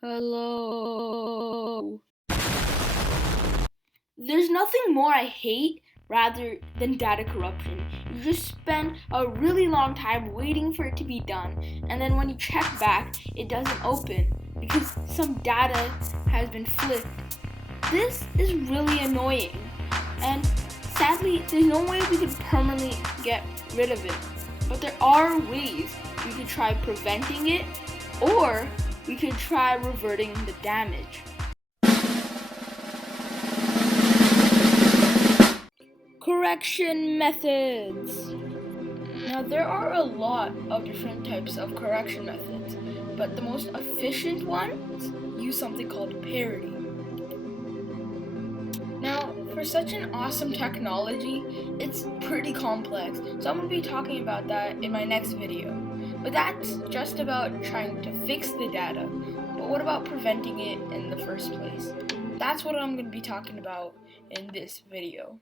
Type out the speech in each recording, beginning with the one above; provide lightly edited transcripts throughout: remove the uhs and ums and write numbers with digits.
Hello. There's nothing more I hate rather than data corruption. You just spend a really long time waiting for it to be done, and then when you check back, it doesn't open because some data has been flipped. This is really annoying, and sadly, there's no way we could permanently get rid of it. But there are ways. We could try preventing it, or we could try reverting the damage. Correction methods. Now, there are a lot of different types of correction methods, but the most efficient ones use something called parity. Now, for such an awesome technology, it's pretty complex, so I'm going to be talking about that in my next video. But that's just about trying to fix the data. But what about preventing it in the first place? That's what I'm going to be talking about in this video.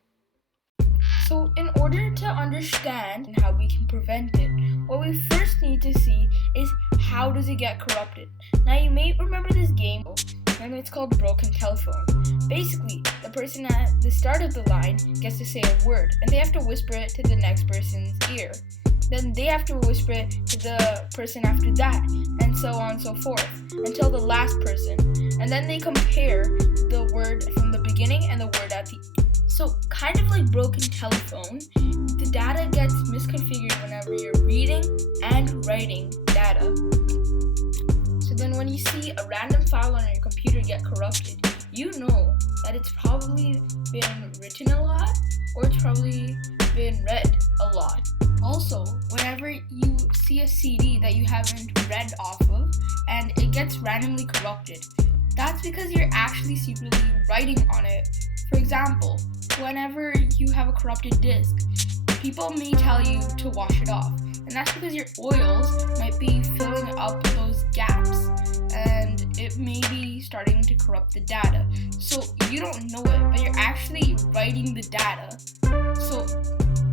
So in order to understand how we can prevent it, what we first need to see is how does it get corrupted. Now you may remember this game, and it's called Broken Telephone. Basically, the person at the start of the line gets to say a word, and they have to whisper it to the next person's ear. Then they have to whisper it to the person after that, and so on and so forth, until the last person. And then they compare the word from the beginning and the word at the end. So kind of like Broken Telephone, the data gets misconfigured whenever you're reading and writing data. So then when you see a random file on your computer get corrupted, you know that it's probably been written a lot, or it's probably been read a lot. Also, whenever you see a CD that you haven't read off of and it gets randomly corrupted, that's because you're actually secretly writing on it. For example, whenever you have a corrupted disk, people may tell you to wash it off, and that's because your oils might be filling up those gaps, and it may be starting to corrupt the data. So you don't know it, but you're actually writing the data. So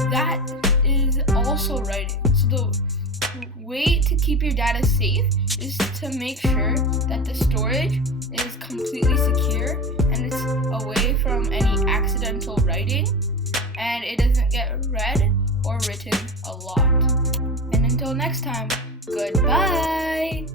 that is also writing. So the way to keep your data safe is to make sure that the storage is completely secure and it's away from any accidental writing, and it doesn't get read or written a lot. And until next time, goodbye!